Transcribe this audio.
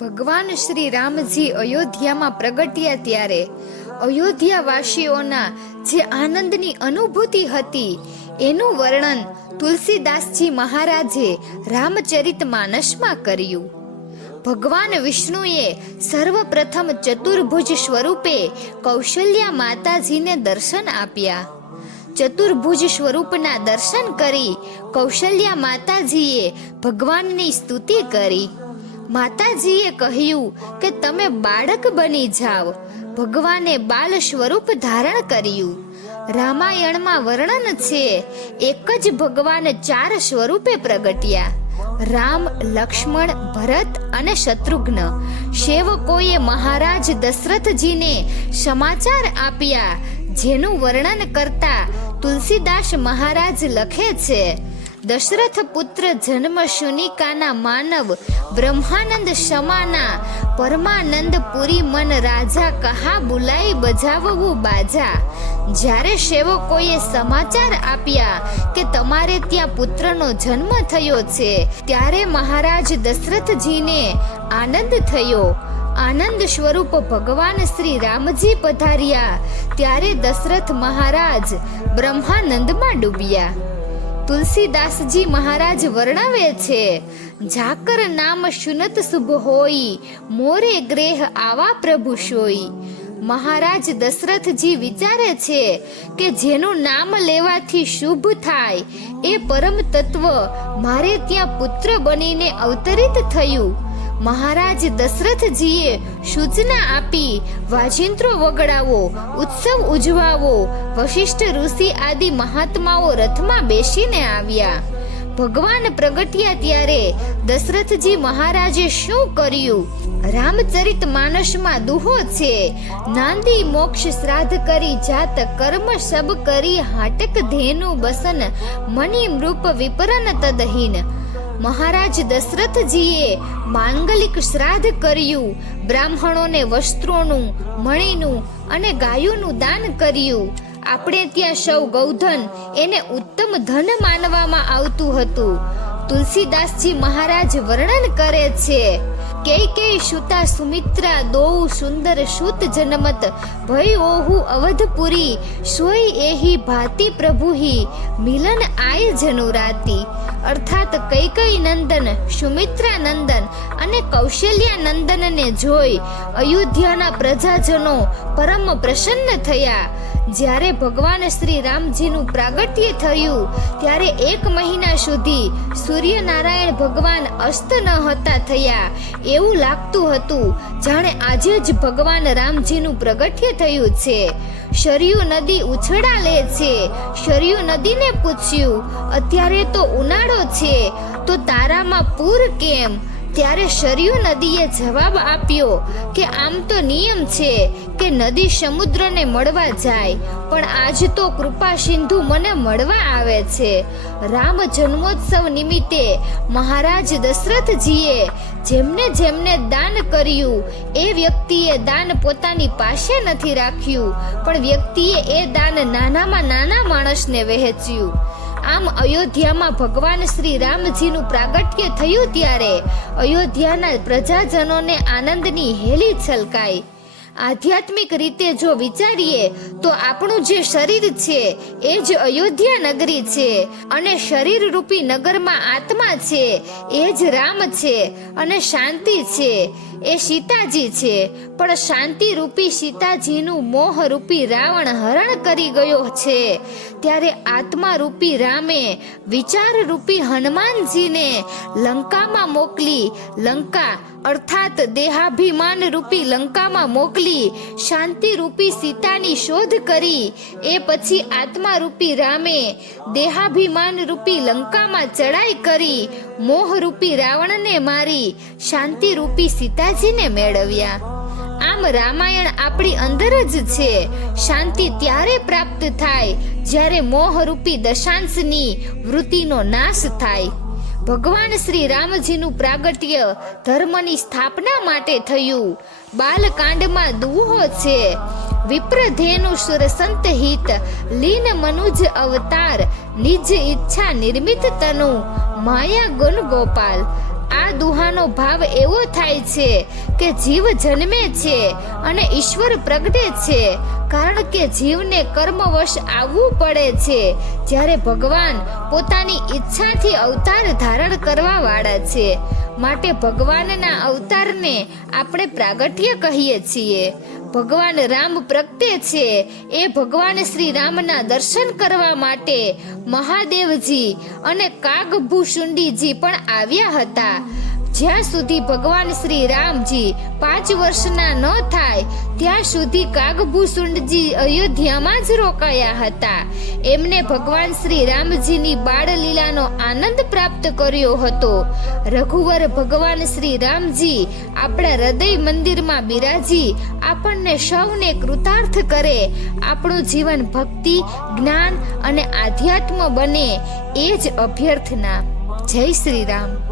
ભગવાન શ્રી રામજી અયોધ્યામાં પ્રગટ્યા ત્યારે અયોધ્યાવાસીઓના જે આનંદની અનુભૂતિ હતી એનું વર્ણન તુલસીદાસજી મહારાજે રામચરિતમાનસમાં કર્યું. ભગવાન વિષ્ણુએ સર્વપ્રથમ ચતુર્ભુજ સ્વરૂપે કૌશલ્યા માતાજીને દર્શન આપ્યા. ચતુર્ભુજ સ્વરૂપના દર્શન કરી કૌશલ્યા માતાજીએ ભગવાનની સ્તુતિ કરી. માતાજીએ કહ્યું કે તમે બાળક બની જાઓ. ભગવાને બાલ સ્વરૂપ ધારણ કર્યું. રામાયણમાં વર્ણન છે એક જ ભગવાન 4 સ્વરૂપે પ્રગટ્યા: રામ, લક્ષ્મણ, ભરત અને શત્રુઘ્ન. સેવકોએ મહારાજ દશરથજીને સમાચાર આપ્યા, જેનું વર્ણન કરતા તુલસીદાસ મહારાજ લખે છે: દશરથ પુત્ર જન્મ શુનિકાના માનવ બ્રહ્માનંદ સમાના પરમાનંદ પુરી મન રાજા કહા બુલાઈ બજાવવું બાજા. જ્યારે સેવકોએ સમાચાર આપ્યા કે તમારે ત્યાં પુત્રનો જન્મ થયો છે, ત્યારે મહારાજ દશરથજીને આનંદ થયો. આનંદ સ્વરૂપ ભગવાન શ્રી રામજી પધાર્યા ત્યારે દશરથ મહારાજ બ્રહ્માનંદમાં ડૂબ્યા. તુલસીદાસજી મહારાજ વર્ણવે છે: જાકર નામ સુનત શુભ હોઈ, મોરે ગ્રેહ આવા પ્રભુ સોઈ. મહારાજ દશરથજી વિચારે છે કે જેનું નામ લેવાથી શુભ થાય એ પરમ તત્વ મારે ત્યાં પુત્ર બનીને અવતરિત થયું. મહારાજ દશરથજીએ સૂચના આપી, વાજિંત્રો વગાડવો, ઉત્સવ ઉજવાવો. વશિષ્ઠ ઋષિ આદિ મહાત્માઓ રથમાં બેસીને આવ્યા. ભગવાન પ્રગટ્યા ત્યારે દશરથજી મહારાજે શું કર્યું? રામચરિત માનસમાં દુહો છે: નાંદી મોક્ષ શ્રાદ્ધ કરી જાત, કર્મ સબ કરી હાટક ધેનુ બસન, મણિ મૃપ વિપરન તદહીન. મહારાજ દશરથજીએ માંગલિક શ્રાદ્ધ કર્યું. બ્રાહ્મણોને વસ્ત્રોનું, મણીનું અને ગાયોનું દાન કર્યું. આપણે ત્યાં સૌ ગૌધન એને ઉત્તમ ધન માનવામાં આવતું હતું. તુલસીદાસજી મહારાજ વર્ણન કરે છે: કેય સુતા સુમિત્રા દોઉ સુંદર સુત જનમત, ભય ઓહુ અવધપુરી, સોય એહી ભાતિ પ્રભુહી, મિલન આય જનુરાતી. અર્થાત કૈકેયી નંદન, સુમિત્રા નંદન અને કૌશલ્યા નંદનને જોઈ અયોધ્યાના પ્રજાજનો પરમ પ્રસન્ન થયા. જ્યારે ભગવાન શ્રી રામજીનું પ્રાગટ્ય થયું ત્યારે 1 મહિના સુધી સૂર્યનારાયણ ભગવાન અસ્ત ન હતા થયા. એવું લાગતું હતું જાણે આજે જ ભગવાન રામજીનું પ્રગટ્ય થયું છે. સરયુ નદી ઉછળા લે છે. સરયુ નદીને પૂછ્યું, અત્યારે તો ઉનાળો છે, તો તારામાં પૂર કેમ? ત્યારે સરયુ નદીએ જવાબ આપ્યો કે આમ તો નિયમ છે કે નદી સમુદ્રને મળવા જાય, પણ આજ તો કૃપા સિંધુ મને મળવા આવે છે. રામ જન્મોત્સવ નિમિત્તે મહારાજ દશરથજીએ જેમને જેમને દાન કર્યું એ વ્યક્તિએ દાન પોતાની પાસે નથી રાખ્યું, પણ વ્યક્તિએ એ દાન નાનામાં નાના માણસને વહેંચ્યું. આમ અયોધ્યામાં ભગવાન શ્રી રામજીનું પ્રાગટ્ય થયું ત્યારે અયોધ્યાના પ્રજાજનોને આનંદની હેલી છલકાઈ. આધ્યાત્મિક રીતે જો વિચારીએ તો આપણું જે શરીર છે એ જ અયોધ્યા નગરી છે, અને શરીર રૂપી નગરમાં આત્મા છે એ જ રામ છે, અને શાંતિ છે એ સીતાજી છે. પણ શાંતિ રૂપી સીતાજીનું મોહ રૂપી રાવણ હરણ કરી ગયો છે. ત્યારે આત્મા રૂપી રામે વિચાર રૂપી હનુમાનજીને લંકામાં મોકલી, લંકા અર્થાત દેહાભિમાન રૂપી લંકામાં મોકલી શાંતિ રૂપી સીતાની શોધ કરી. એ પછી આત્મા રૂપી રામે દેહાભિમાન રૂપી લંકામાં ચડાઈ કરી મોહ રૂપી રાવણને મારી શાંતિ રૂપી સીતાજીને મેળવ્યા. આમ રામાયણ આપણી અંદર જ છે. શાંતિ ત્યારે પ્રાપ્ત થાય જ્યારે મોહરૂપી દશાંશની વૃત્તિનો નાશ થાય. ભગવાન શ્રી રામજીનું પ્રાગટ્ય ધર્મની સ્થાપના માટે થયું. બાલકાંડમાં દુહો છે: વિપ્રધેનુ સુરસંત હિત, લીન મનુજ અવતાર, નિજ ઈચ્છા નિર્મિત તનુ, માયા ગુણ ગોપાલ. આ દુહાનો ભાવ એવો થાય છે કે જીવ જન્મે છે અને ઈશ્વર પ્રગટે છે, કારણ કે જીવને કર્મવશ આવવું પડે છે, જ્યારે ભગવાન પોતાની ઈચ્છાથી અવતાર ધારણ કરવા વાળા છે. માટે ભગવાનના અવતારને આપણે પ્રાગટ્ય કહીએ છીએ. ભગવાન રામ પ્રગટે છે એ ભગવાન શ્રી રામના દર્શન કરવા માટે મહાદેવજી અને કાગભૂષુંડીજી પણ આવ્યા હતા. જ્યાં સુધી ભગવાન શ્રી રામજી 5 વર્ષના ન થાય ત્યાં સુધી કાગભૂષુંડજી અયોધ્યામાં જ રોકાયા હતા. એમને ભગવાન શ્રી રામજીની બાળલીલાનો આનંદ પ્રાપ્ત કર્યો હતો. રઘુવર ભગવાન શ્રી રામજી આપણા હૃદય મંદિરમાં બિરાજી આપણને સૌને કૃતાર્થ કરે, આપણું જીવન ભક્તિ, જ્ઞાન અને આધ્યાત્મ બને, એ જ અભ્યર્થના. જય શ્રી રામ.